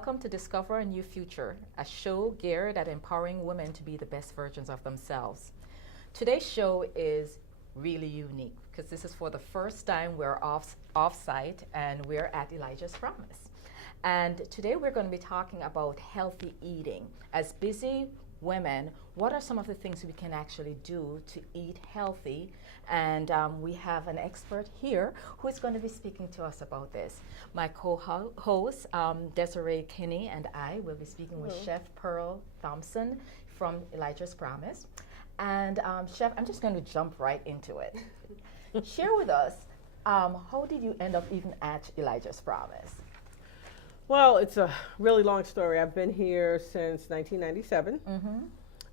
welcome to Discover a New Future, a show geared at empowering women to be the best versions of themselves. Today's show is really unique because this is for the first time we're off-site and we're at Elijah's Promise. And today we're going to be talking about healthy eating. As busy women, what are some of the things we can actually do to eat healthy? And we have an expert here who is going to be speaking to us about this. My co-host, Desiree Kinney, and I will be speaking with Chef Pearl Thompson from Elijah's Promise. And Chef, I'm just going to jump right into it. Share with us, how did you end up even at Elijah's Promise? Well, it's a really long story. I've been here since 1997,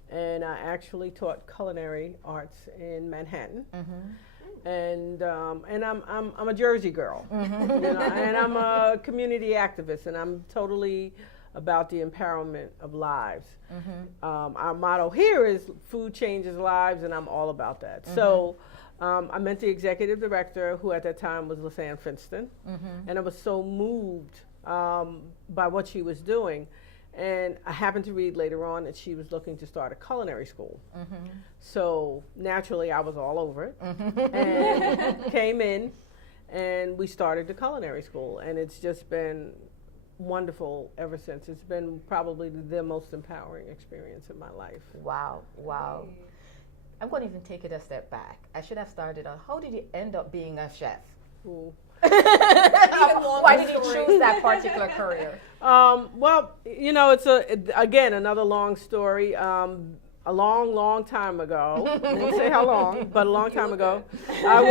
and I actually taught culinary arts in Manhattan. And I'm a Jersey girl, you know, and I'm a community activist, and I'm totally about the empowerment of lives. Our motto here is food changes lives, and I'm all about that. So I met the executive director, who at that time was Lisanne Finston, and I was so moved by what she was doing. And I happened to read later on that she was looking to start a culinary school. So naturally, I was all over it and came in, and we started the culinary school. And it's just been wonderful ever since. It's been probably the most empowering experience in my life. Wow, wow. I'm going to even take it a step back. I should have started on, how did you end up being a chef? Ooh. Why did you choose that particular career? Well, you know, it's again another long story. A long time ago. I won't say how long, but a long time ago. I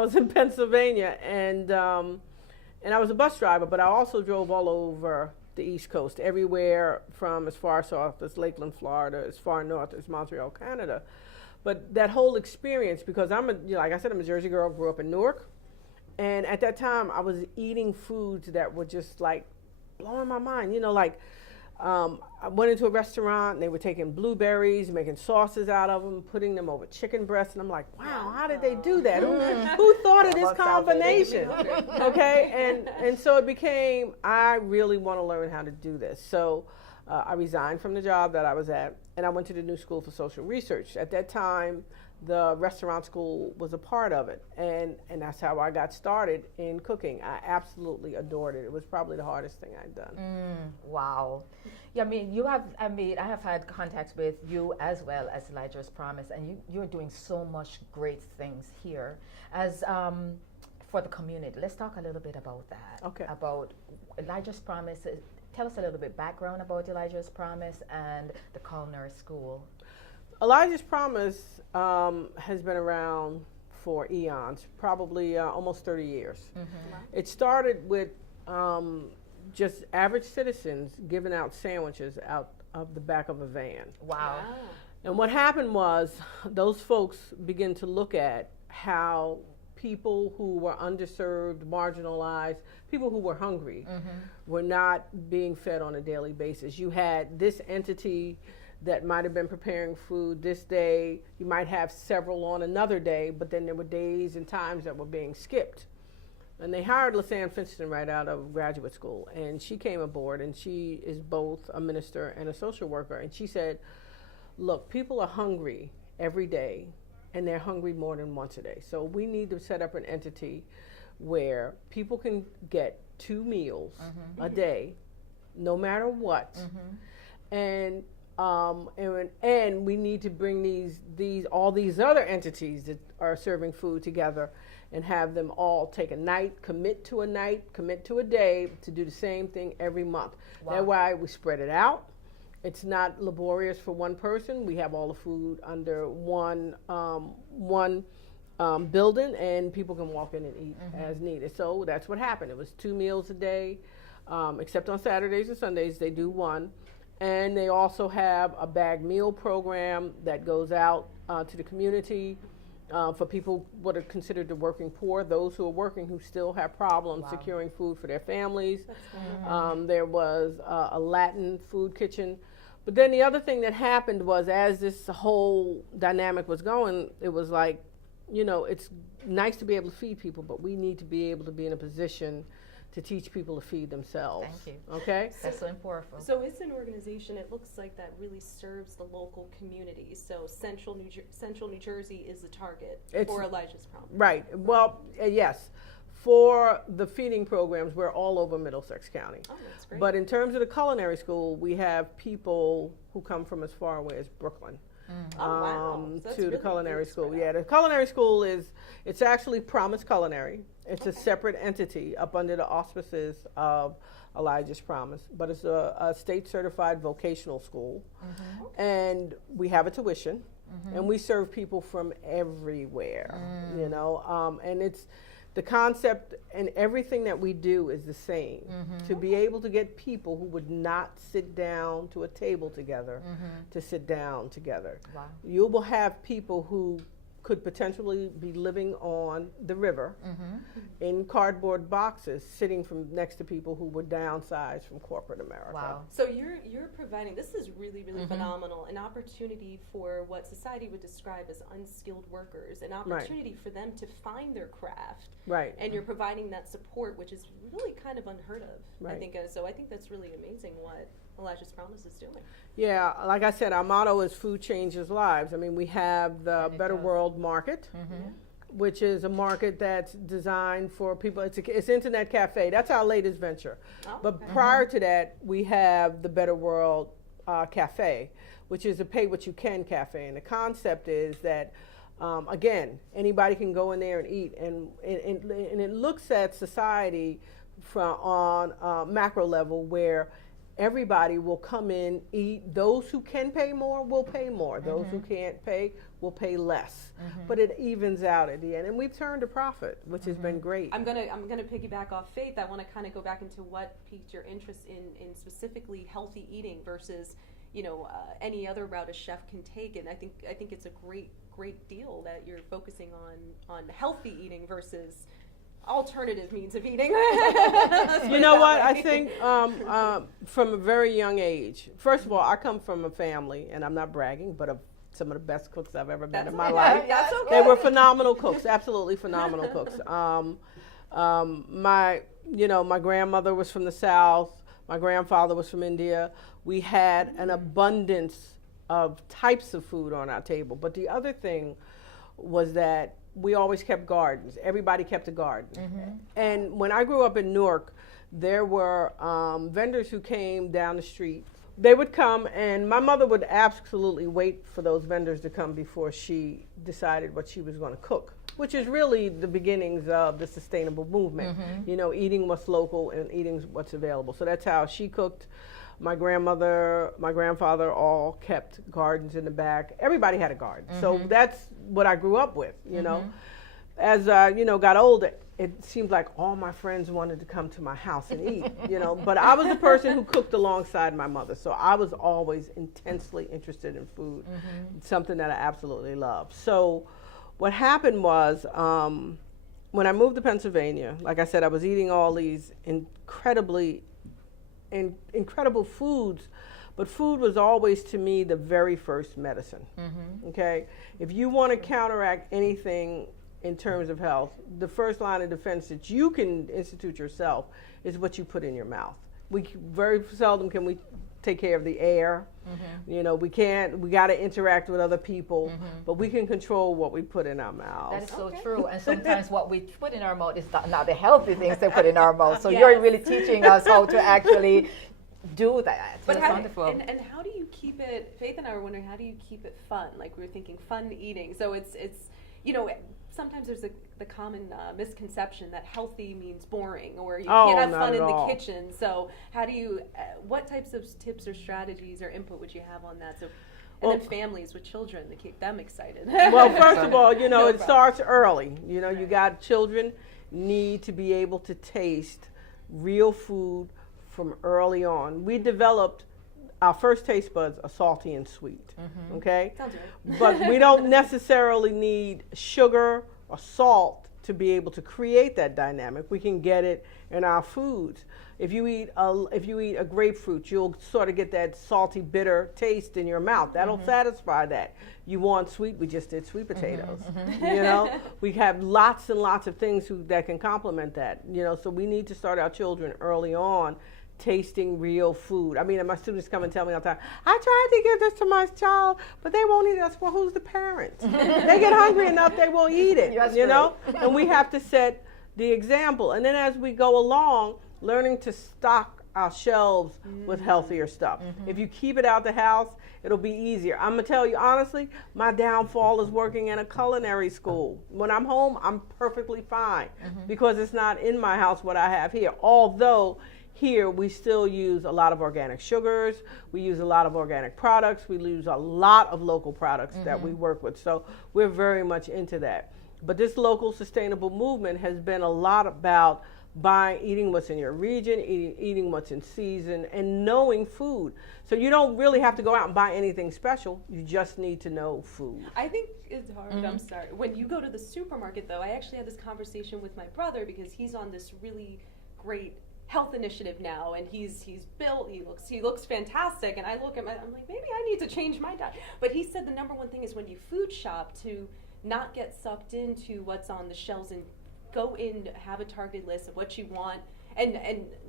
was in Pennsylvania, and I was a bus driver, but I also drove all over the East Coast, everywhere from as far south as Lakeland, Florida, as far north as Montreal, Canada. But that whole experience, because like I said, I'm a Jersey girl, grew up in Newark. And at that time, I was eating foods that were just like blowing my mind. You know, like I went into a restaurant and they were taking blueberries, making sauces out of them, putting them over chicken breasts. And I'm like, wow, how did they do that? Who thought of this combination? Okay, and so it became, I really want to learn how to do this. So I resigned from the job that I was at, and I went to the New School for Social Research. At that time, the restaurant school was a part of it, and that's how I got started in cooking. I absolutely adored it. It was probably the hardest thing I'd done. Wow. Yeah, I have had contacts with you as well as Elijah's Promise, and you're doing so much great things here as for the community. Let's talk a little bit about that. Okay. About Elijah's Promise. Tell us a little bit background about Elijah's Promise and the culinary school. Elijah's Promise has been around for eons, probably almost 30 years. It started with just average citizens giving out sandwiches out of the back of a van. Wow. And what happened was those folks began to look at how people who were underserved, marginalized, people who were hungry were not being fed on a daily basis. You had this entity that might have been preparing food this day. You might have several on another day, but then there were days and times that were being skipped. And they hired Lisanne Finston right out of graduate school, and she came aboard, and she is both a minister and a social worker. And she said, look, people are hungry every day, and they're hungry more than once a day. So we need to set up an entity where people can get 2 meals a day, no matter what. And we need to bring all these other entities that are serving food together and have them all take a night, commit to a day to do the same thing every month. Wow. That's why we spread it out. It's not laborious for one person. We have all the food under one building, and people can walk in and eat as needed. So that's what happened. It was 2 meals a day, except on Saturdays and Sundays they do one. And they also have a bag meal program that goes out to the community for people what are considered the working poor, those who are working who still have problems securing food for their families. There was a Latin food kitchen. But then the other thing that happened was, as this whole dynamic was going, it was like, you know, it's nice to be able to feed people, but we need to be able to be in a position to teach people to feed themselves. Thank you. Okay? That's so important. So it's an organization, it looks like, that really serves the local community. So Central New Jersey is the target for Elijah's Promise. Right. Well, yes. For the feeding programs, we're all over Middlesex County. Oh, that's great. But in terms of the culinary school, we have people who come from as far away as Brooklyn. Oh, wow. So that's To the really culinary big school. spread Yeah, out. the culinary school it's actually Promise Culinary. It's a separate entity up under the auspices of Elijah's Promise, but it's a state certified vocational school. And we have a tuition, and we serve people from everywhere, you know, and it's the concept and everything that we do is the same. To be able to get people who would not sit down to a table together to sit down together. Wow. You will have people who could potentially be living on the river in cardboard boxes, sitting from next to people who were downsized from corporate America. Wow. So you're providing, this is really, really phenomenal, an opportunity for what society would describe as unskilled workers, an opportunity for them to find their craft. Right. And you're providing that support, which is really kind of unheard of, I Right. think. So I think that's really amazing what Elijah's Promise is doing. Yeah, like I said, our motto is food changes lives. I mean, we have the And it Better does. World Market, which is a market that's designed for people. It's internet cafe. That's our latest venture. Oh, But okay. prior to that, we have the Better World Cafe, which is a pay what you can cafe. And the concept is that, again, anybody can go in there and eat. And it looks at society on a macro level where everybody will come in, eat. Those who can pay more will pay more. Those who can't pay will pay less. But it evens out at the end, and we've turned a profit, which has been great. I'm gonna piggyback off Faith. I want to kind of go back into what piqued your interest in specifically healthy eating versus, you know, any other route a chef can take. And I think it's a great deal that you're focusing on healthy eating versus alternative means of eating. You know what? I think from a very young age, first of all, I come from a family, and I'm not bragging, but of some of the best cooks I've ever met in my life. That's okay. They were phenomenal cooks, absolutely phenomenal cooks. My grandmother was from the South. My grandfather was from India. We had an abundance of types of food on our table. But the other thing was that we always kept gardens. Everybody kept a garden. And when I grew up in Newark, there were vendors who came down the street. They would come, and my mother would absolutely wait for those vendors to come before she decided what she was going to cook, which is really the beginnings of the sustainable movement. You know, eating what's local and eating what's available. So that's how she cooked. My grandmother, my grandfather all kept gardens in the back. Everybody had a garden. So that's what I grew up with, you know. As I, got older, it seemed like all my friends wanted to come to my house and eat, you know. But I was the person who cooked alongside my mother. So I was always intensely interested in food, something that I absolutely loved. So what happened was when I moved to Pennsylvania, like I said, I was eating all these incredible foods, but food was always to me the very first medicine. Okay, if you want to counteract anything in terms of health, the first line of defense that you can institute yourself is what you put in your mouth. We very seldom can we take care of the air. You know, we got to interact with other people, but we can control what we put in our mouths. That is so true. And sometimes what we put in our mouth is not the healthy things they put in our mouth. So you're really teaching us how to actually do that. But That's wonderful. And how do you keep it, Faith and I were wondering, how do you keep it fun? Like we were thinking fun eating. So it's sometimes there's the common misconception that healthy means boring or you can't have fun in the kitchen. So how do you, what types of tips or strategies or input would you have on that? So, then families with children to keep them excited. Well, first of all, it starts early. You got children need to be able to taste real food from early on. We developed our first taste buds are salty and sweet, okay? Sounds right. But we don't necessarily need sugar or salt to be able to create that dynamic. We can get it in our foods. If you eat a grapefruit, you'll sort of get that salty, bitter taste in your mouth. That'll satisfy that. You want sweet, we just did sweet potatoes. You know, we have lots and lots of things that can complement that. You know, so we need to start our children early on tasting real food. I mean, my students come and tell me all the time, I tried to give this to my child, but they won't eat it. Well, who's the parent? They get hungry enough, they will eat it, you know? And we have to set the example. And then as we go along, learning to stock our shelves with healthier stuff. If you keep it out the house, it'll be easier. I'm gonna tell you honestly, my downfall is working in a culinary school. When I'm home, I'm perfectly fine because it's not in my house what I have here. Although here we still use a lot of organic sugars, we use a lot of organic products, we use a lot of local products that we work with. So we're very much into that. But this local sustainable movement has been a lot about eating what's in your region, eating what's in season, and knowing food. So you don't really have to go out and buy anything special. You just need to know food. I think it's hard. I'm sorry. When you go to the supermarket, though, I actually had this conversation with my brother because he's on this really great health initiative now, and he's built. He looks fantastic, and I look at I'm like, maybe I need to change my diet. But he said the number one thing is when you food shop to not get sucked into what's on the shelves and go in, have a targeted list of what you want, and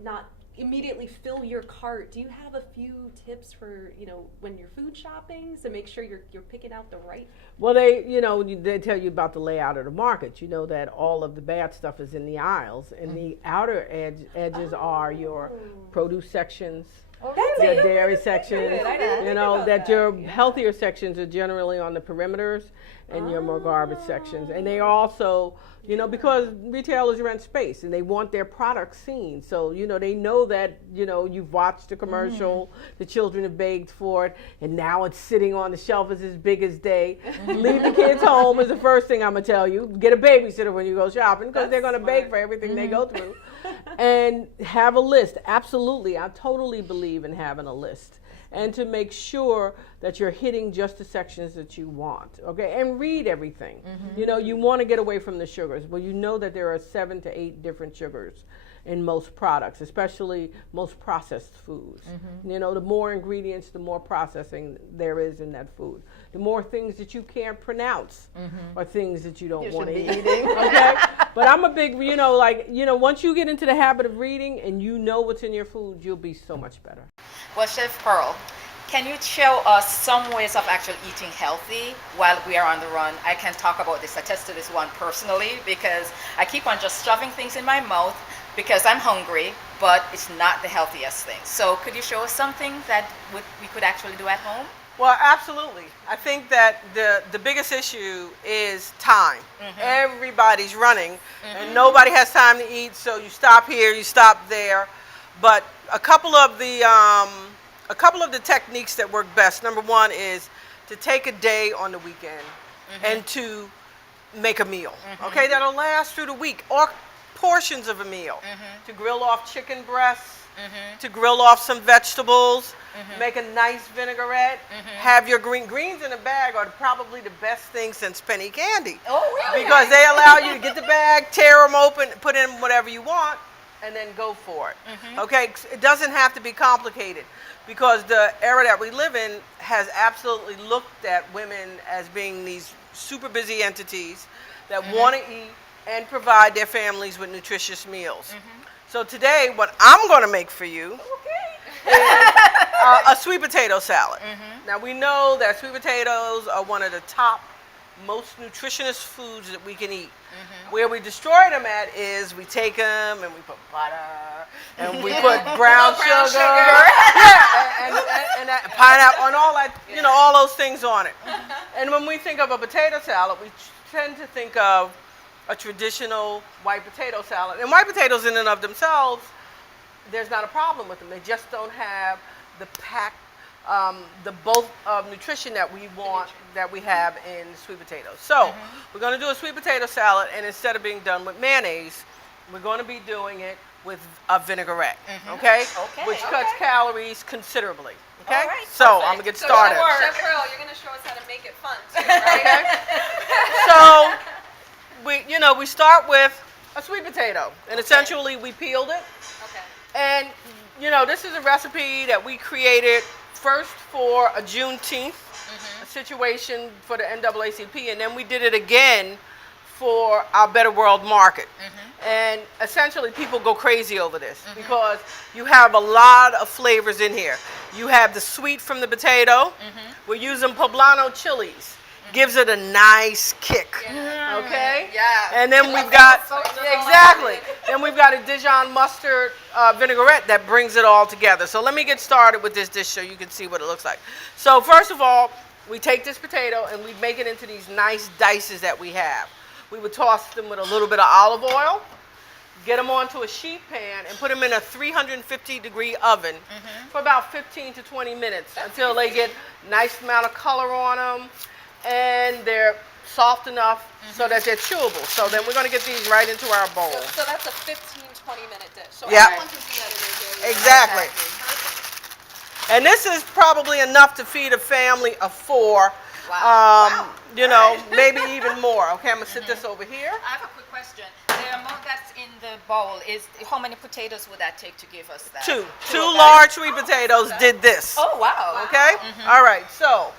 not immediately fill your cart. Do you have a few tips for, you know, when you're food shopping to make sure you're picking out the right? Well, they tell you about the layout of the market. You know that all of the bad stuff is in the aisles, and the outer edges are your produce sections, your dairy sections. You know that your healthier sections are generally on the perimeters, and your more garbage sections. And they also, you know, because retailers rent space and they want their products seen. So, you know, they know that, you know, you've watched the commercial, the children have begged for it, and now it's sitting on the shelf as big as day. Leave the kids home is the first thing I'm going to tell you. Get a babysitter when you go shopping because they're going to beg for everything they go through. And have a list. Absolutely. I totally believe in having a list. And to make sure that you're hitting just the sections that you want, okay? And read everything. You know, you want to get away from the sugars. Well, you know that there are 7 to 8 different sugars in most products, especially most processed foods. You know, the more ingredients, the more processing there is in that food. The more things that you can't pronounce are things that you don't want to eat. Okay? But I'm a big, you know, like, you know, once you get into the habit of reading and you know what's in your food, you'll be so much better. Well, Chef Pearl, can you show us some ways of actually eating healthy while we are on the run? I can talk about this. I tested this one personally because I keep on just shoving things in my mouth because I'm hungry, but it's not the healthiest thing. So could you show us something that we could actually do at home? Well, absolutely. I think that the biggest issue is time. Everybody's running, and nobody has time to eat, so you stop here, you stop there. But a couple of the techniques that work best. Number one is to take a day on the weekend and to make a meal. Okay, that'll last through the week, or portions of a meal. To grill off chicken breasts, to grill off some vegetables, make a nice vinaigrette, have your greens in a bag are probably the best thing since penny candy. Oh, really? Because they allow you to get the bag, tear them open, put in whatever you want, and then go for it. Okay, it doesn't have to be complicated because the era that we live in has absolutely looked at women as being these super busy entities that want to eat and provide their families with nutritious meals. So today, what I'm going to make for you is a sweet potato salad. Now we know that sweet potatoes are one of the top most nutritious foods that we can eat. Where we destroy them at is we take them and we put butter and we put brown sugar. And that pineapple and all that, you know, all those things on it. And when we think of a potato salad, we tend to think of a traditional white potato salad. And white potatoes in and of themselves, there's not a problem with them. They just don't have the the bulk of nutrition that we want, that we have in sweet potatoes. So we're going to do a sweet potato salad, and instead of being done with mayonnaise, we're going to be doing it with a vinaigrette, okay? Which cuts calories considerably. Okay? Right, so I'm going to get started. Chef Pearl, you're going to show us how to make it fun too, right? So we start with a sweet potato, and essentially we peeled it. Okay. And this is a recipe that we created first for a Juneteenth a situation for the NAACP, and then we did it again for our Better World Market. And essentially people go crazy over this because you have a lot of flavors in here. You have the sweet from the potato. We're using poblano chilies. Gives it a nice kick. Okay? Yeah. And then we've got, exactly. Then we've got a Dijon mustard vinaigrette that brings it all together. So let me get started with this dish so you can see what it looks like. So first of all, we take this potato and we make it into these nice dices that we have. We would toss them with a little bit of olive oil, get them onto a sheet pan, and put them in a 350-degree oven for about 15 to 20 minutes until they get nice amount of color on them and they're soft enough so that they're chewable. So then we're going to get these right into our bowl. So that's a 15, 20-minute dish. So Yep. everyone can do that in their daily life. Exactly. And this is probably enough to feed a family of 4. Wow. Maybe even more. Okay, I'm going to sit this over here. I have a quick question. The amount that's in the bowl is how many potatoes would that take to give us that? Two okay. large sweet potatoes did this. Oh wow. Okay? All right, so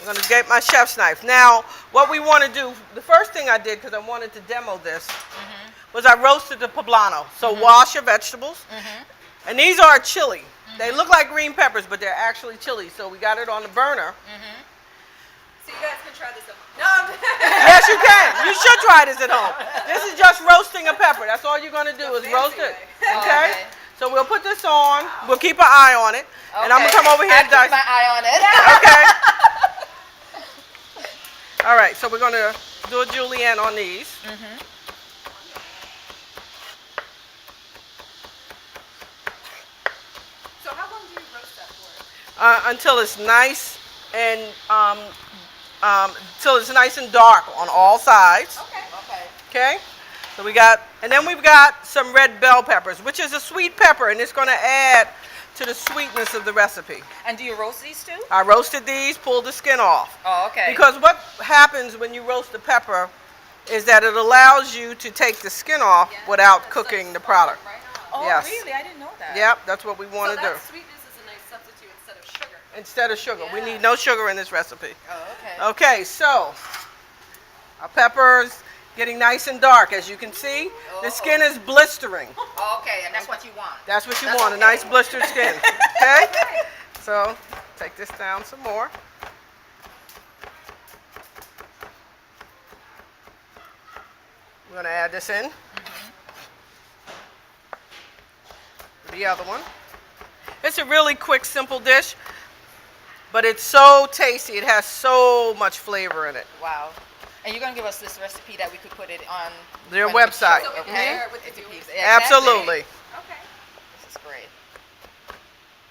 I'm going to get my chef's knife. Now, what we want to do, the first thing I did, because I wanted to demo this, was I roasted the poblano. So wash your vegetables. And these are chili. They look like green peppers, but they're actually chili. So we got it on the burner. So you guys can try this at home. No. Yes, you can. You should try this at home. This is just roasting a pepper. That's all you're going to do is roast it. Okay? So we'll put this on. We'll keep an eye on it. And I'm going to come over here and dice. Keep my eye on it. Okay. All right, so we're going to do a julienne on these. So how long do you roast that for? Until it's nice and dark on all sides. Okay. Okay. So then we've got some red bell peppers, which is a sweet pepper, and it's going to add to the sweetness of the recipe. And do you roast these too? I roasted these, pulled the skin off. Oh, okay. Because what happens when you roast the pepper is that it allows you to take the skin off without cooking the product. Right on. Oh, yes. really? I didn't know that. Yep, that's what we want So to do. that sweetness is a nice substitute instead of sugar. Instead of sugar. We Yeah. need no sugar in this recipe. Oh, okay. Okay, so our peppers getting nice and dark. As you can see, the skin is blistering. Oh, okay, and that's what you want. That's what you That's want, okay. a nice blistered skin. Okay? So take this down some more. We're going to add this in. The other one. It's a really quick, simple dish, but it's so tasty. It has so much flavor in it. Wow. And you're going to give us this recipe that we could put it on Their when we website. show, So we can okay? share it with the viewers. Yeah, Absolutely. Okay. This is great.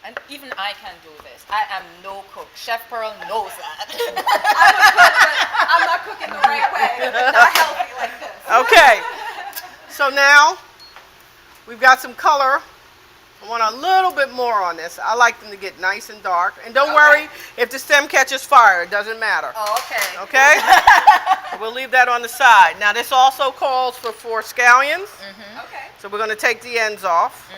And even I can do this. I am no cook. Chef Pearl knows that. I'm not cooking the right way. Not healthy like this. Okay. So now we've got some color. I want a little bit more on this. I like them to get nice and dark. And don't worry, if the stem catches fire, it doesn't matter. Oh, okay. Okay? We'll leave that on the side. Now this also calls for 4 scallions. Okay. So we're going to take the ends off.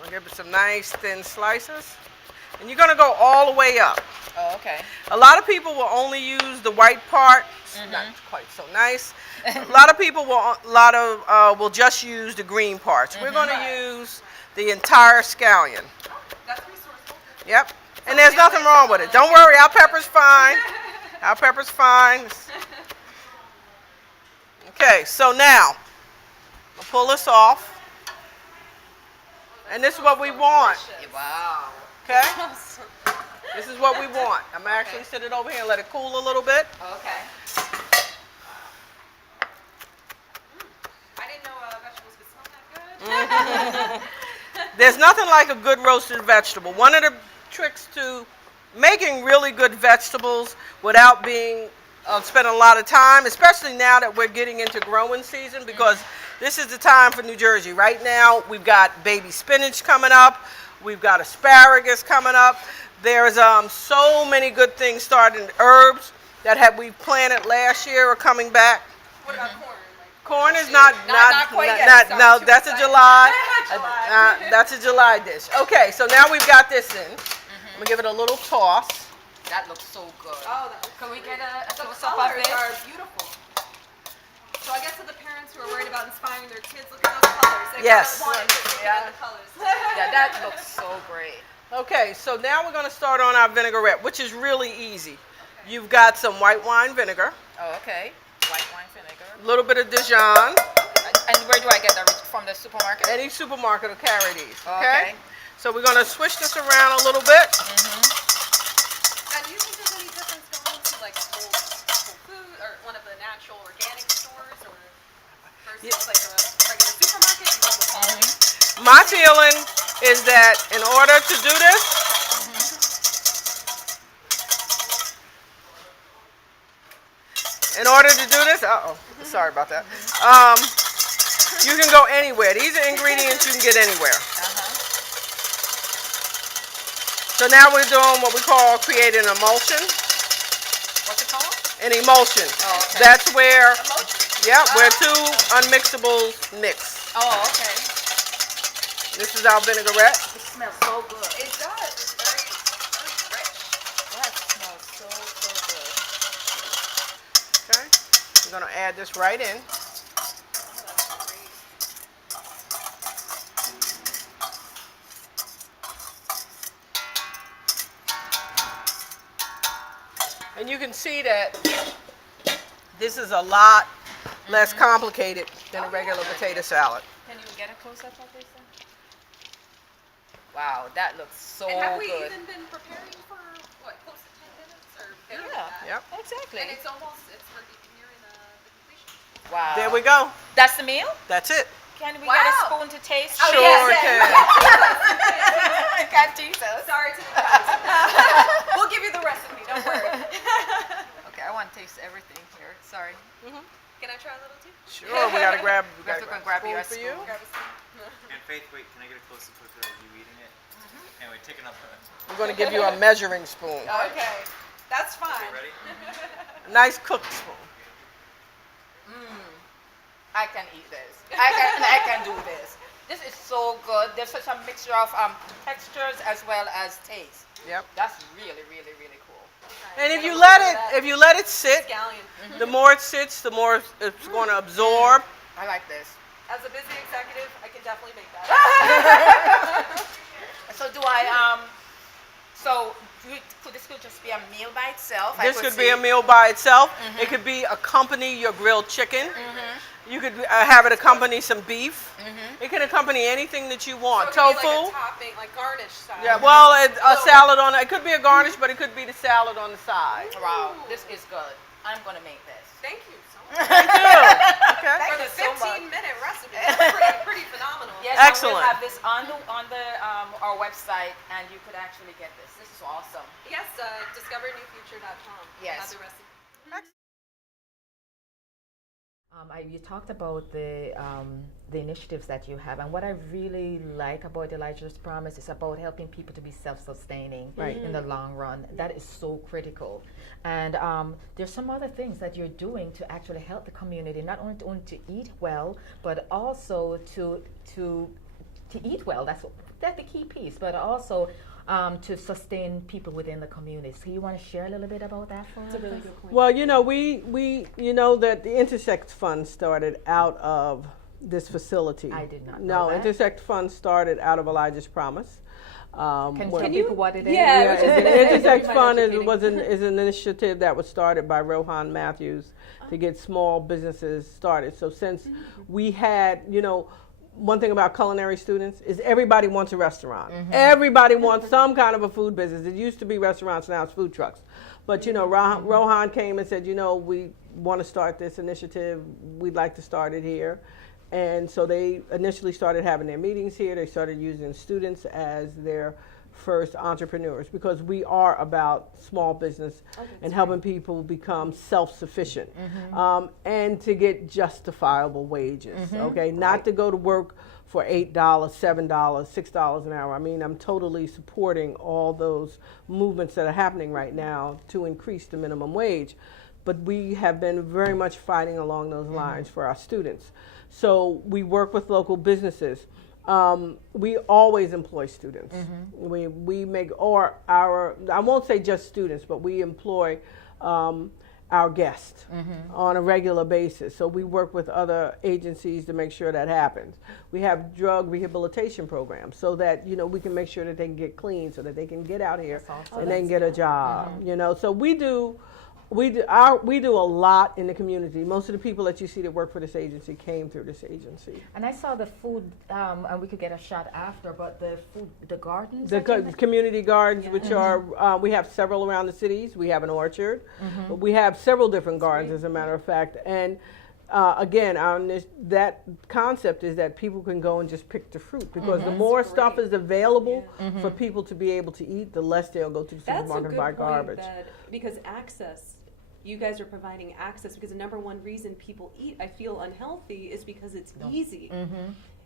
We'll give it some nice thin slices. And you're going to go all the way up. Oh, okay. A lot of people will only use the white part. It's not quite so nice. A lot of people will just use the green parts. We're going to use the entire scallion. That's resourceful. Yep. And there's nothing wrong with it. Don't worry, our pepper's fine. Our pepper's fine. Okay, so now I'll pull this off. And this is what we want. Wow. Okay? This is what we want. I'm actually set it over here and let it cool a little bit. Okay. I didn't know vegetables could smell that good. There's nothing like a good roasted vegetable. One of the tricks to making really good vegetables without being spending a lot of time, especially now that we're getting into growing season, because this is the time for New Jersey. Right now, we've got baby spinach coming up. We've got asparagus coming up. There's so many good things starting. Herbs that we planted last year are coming back. What about corn? Corn is not quite yet. no, Too that's a excited. July. July. That's a July dish. Okay, so now we've got this in. I'm gonna give it a little toss. That looks so good. Oh, that looks Can we great. get a The close-up of colors it? are beautiful. So I guess to the parents who are worried about inspiring their kids, look at those colors. They Yes. want it, just look at the colors. Yeah, that looks so great. Okay, so now we're gonna start on our vinaigrette, which is really easy. You've got some white wine vinegar, Oh, okay. White wine vinegar. a little bit of Dijon. And where do I get that? From the supermarket? Any supermarket will carry these. Oh, Okay. okay. So we're gonna swish this around a little bit. And do you think there's any difference going to like Whole Food or one of the natural organic stores or versus like a regular supermarket? You go with all of these? My feeling is that in order to do this, sorry about that. You can go anywhere. These are ingredients you can get anywhere. So now we're doing what we call create an emulsion. What's it called? An emulsion. Oh, okay. That's where, Emotion? yeah, where two unmixables mix. Oh, okay. This is our vinaigrette. It smells so good. It does. It's very, very rich. That smells so good. Okay. We're going to add this right in. That's great. And you can see that this is a lot less complicated than a regular potato salad. Can you get a close-up of this then? Wow, that looks so And have we good. even been preparing for what, close to 10 minutes or better Yeah. than that? Yep. Exactly. And it's almost, we're nearing the completion. Wow. There we go. That's the meal? That's it. Can we Wow. get a spoon to taste? Oh, Sure yes, can. I can't tease us. Sorry to the guys. We'll give you the recipe, don't worry. Okay, I want to taste everything here. Sorry. Can I try a little too? Sure, we got to grab, We have to go grab you a for you. spoon. Grab a spoon. And Faith, wait, can I get a close-up of you eating it? Anyway, take another one. We're going to give you a measuring spoon. Okay, that's fine. Okay, ready? A nice cooked spoon. I can eat this. I can do this. This is so good. There's such a mixture of textures as well as taste. Yep. That's really, really, really cool. And if you let it sit, Scallion. the more it sits, the more it's going to absorb. I like this. As a busy executive, I can definitely make that. So this could just be a meal by itself. This could be a meal by itself. It could be accompany your grilled chicken. You could have it accompany some beef. It can accompany anything that you want. So it could be Tofu. like a topping, like garnish style. Yeah, well, a salad on it. It could be a garnish, but it could be the salad on the side. Wow, this is good. I'm going to make this. Thank you so much. Thank you. Okay. For the you so much. 15-minute recipe, that's pretty phenomenal. Yes, Excellent. And we'll have this on our website, and you could actually get this. This is awesome. Yes, discovernewfuture.com. Yes. Have the recipe. You talked about the initiatives that you have, and what I really like about Elijah's Promise is about helping people to be self-sustaining in the long run. That is so critical. And there's some other things that you're doing to actually help the community, not only to eat well, but also to eat well. That's the key piece, but also to sustain people within the community. So you want to share a little bit about that for us? That's a really good point. Well, you know, we you know that the Intersect Fund started out of this facility. I did not know No, that. Intersect Fund started out of Elijah's Promise. Can you where- tell people what it is? Yeah, Yeah, which is the Intersect very Fund educating. is an initiative that was started by Rohan Matthews to get small businesses started. So since we had, you know, one thing about culinary students is everybody wants a restaurant. Everybody wants some kind of a food business. It used to be restaurants, now it's food trucks. But you know, Rohan came and said, you know, we want to start this initiative. We'd like to start it here. And so they initially started having their meetings here. They started using students as their first entrepreneurs, because we are about small business and helping people become self-sufficient, and to get justifiable wages. Okay, not to go to work for $8, $7, $6 an hour. I mean, I'm totally supporting all those movements that are happening right now to increase the minimum wage. But we have been very much fighting along those lines for our students. So we work with local businesses. We always employ students. We make, or our, I won't say just students, but we employ our guests on a regular basis. So we work with other agencies to make sure that happens. We have drug rehabilitation programs so that, you know, we can make sure that they can get clean, so that they can get out here and they can get a job. You know, so we do a lot in the community. Most of the people that you see that work for this agency came through this agency. And I saw the food, and we could get a shot after, but the food, the gardens? The community gardens, which are, we have several around the cities. We have an orchard. We have several different gardens, as a matter of fact. And again, that concept is that people can go and just pick the fruit, because the more stuff is available for people to be able to eat, the less they'll go to the supermarket and buy garbage. Because access, you guys are providing access, because the number one reason people eat, I feel, unhealthy is because it's easy.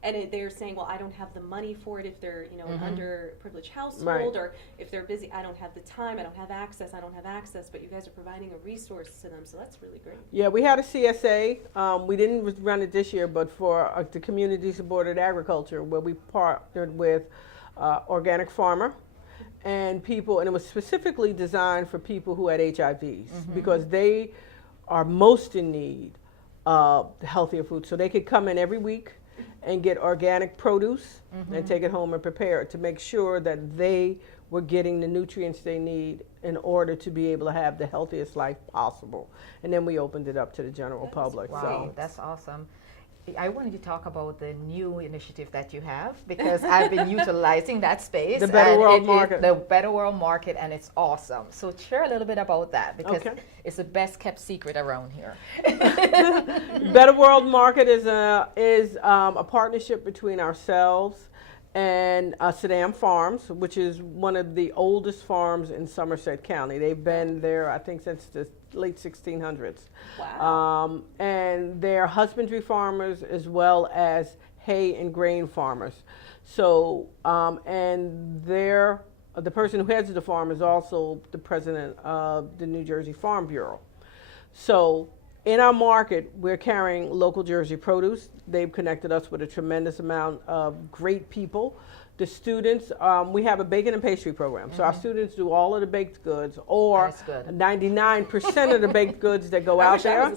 And they're saying, well, I don't have the money for it if they're, you know, an underprivileged household, or if they're busy, I don't have the time, I don't have access, but you guys are providing a resource to them, so that's really great. Yeah, we had a CSA. We didn't run it this year, but for the community supported agriculture, where we partnered with Organic Farmer and people, and it was specifically designed for people who had HIVs, because they are most in need of healthier food. So they could come in every week and get organic produce and take it home and prepare it, to make sure that they were getting the nutrients they need in order to be able to have the healthiest life possible. And then we opened it up to the general public. Wow, So that's awesome. I wanted to talk about the new initiative that you have, because I've been utilizing that space. The Better World Market. The Better World Market, and it's awesome. So share a little bit about that, because it's the best kept secret around here. Better World Market is a partnership between ourselves and Saddam Farms, which is one of the oldest farms in Somerset County. They've been there, I think, since the late 1600s. Wow. And they're husbandry farmers as well as hay and grain farmers. So, and the person who heads the farm is also the president of the New Jersey Farm Bureau. So in our market, we're carrying local Jersey produce. They've connected us with a tremendous amount of great people. The students, we have a bacon and pastry program. So our students do all of the baked goods, or 99% of the baked goods that go out there. And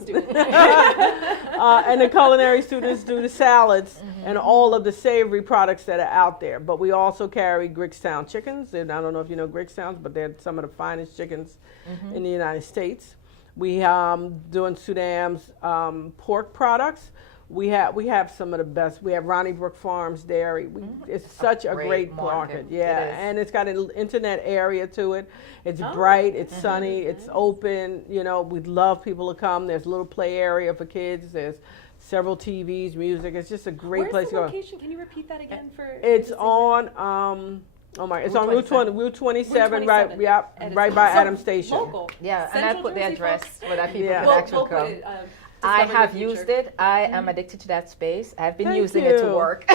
the culinary students do the salads and all of the savory products that are out there. But we also carry Griggstown chickens. And I don't know if you know Griggstowns, but they're some of the finest chickens in the United States. We doing Sudan's pork products. We have some of the best. We have Ronnie Brook Farms Dairy. It's such a great market. Yeah, and it's got an internet area to it. It's bright, it's sunny, it's open. You know, we'd love people to come. There's a little play area for kids. There's several TVs, music. It's just a great place to go. Where's the location? Can you repeat that again for? It's on. It's on Route 27, right? Yeah, right by Adams Station. Local. Yeah, and Central I put the Jersey address folks? so that people Yeah. can actually come. I have used it. I am addicted to that space. I've been using it to work.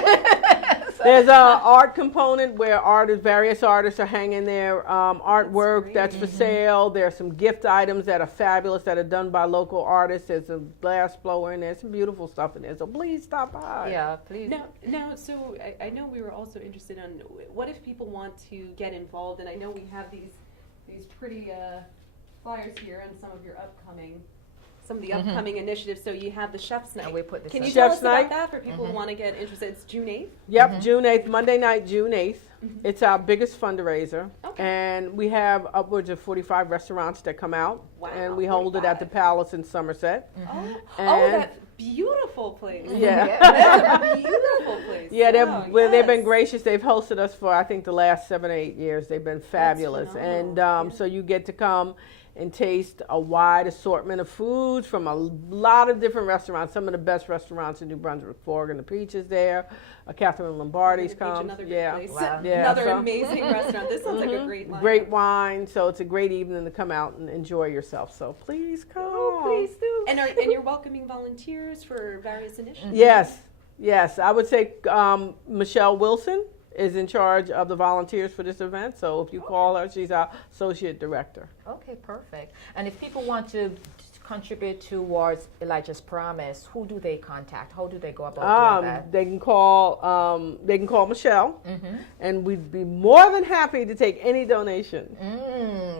There's an art component where various artists are hanging their artwork that's for sale. There are some gift items that are fabulous that are done by local artists. There's a glass blower in there. Some beautiful stuff in there. So please stop by. Yeah, please. Now, so I know we were also interested in what if people want to get involved, and I know we have these pretty flyers here on some of your upcoming initiatives. So you have the Chef's Night. And we put this Can you up. tell Chef's us about Night? that for people who want to get interested? It's June 8th? Yep, June 8th, Monday night, June 8th. It's our biggest fundraiser. Okay. And we have upwards of 45 restaurants that come out. Wow, And we hold it at the 45. Palace in Somerset. Oh, And that beautiful place. Yeah. That's a beautiful place. Yeah, Wow, they've been yes. gracious. They've hosted us for, I think, the last 7 or 8 years. They've been fabulous. And phenomenal. so you get to come and taste a wide assortment of foods from a lot of different restaurants. Some of the best restaurants in New Brunswick. Fork and the Peach is there. Catherine Lombardi's Beach, comes. another great Yeah. place. Wow. Yeah, Another so- amazing restaurant. This sounds like a great lineup. Great wine. So it's a great evening to come out and enjoy yourself. So please come. Oh, please do. And you're welcoming volunteers for various initiatives. Yes. I would say Michelle Wilson is in charge of the volunteers for this event. So if you call her, she's our associate director. Okay, perfect. And if people want to contribute towards Elijah's Promise, who do they contact? How do they go about doing that? They can call Michelle, and we'd be more than happy to take any donation.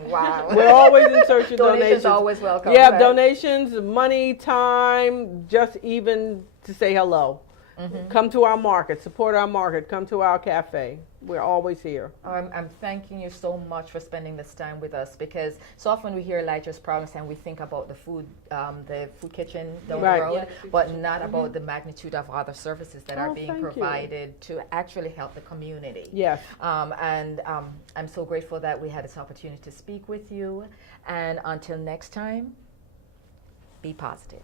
Wow. We're always in search of Donations donations. always welcome. Yeah, right? donations, money, time, just even to say hello. Come to our market, support our market, come to our cafe. We're always here. I'm thanking you so much for spending this time with us, because so often we hear Elijah's Promise and we think about the food kitchen down Right. the road, Yeah, the food but kitchen. not about the magnitude of other services that are being thank you. provided to actually help the community. Yes. I'm so grateful that we had this opportunity to speak with you. And until next time, be positive.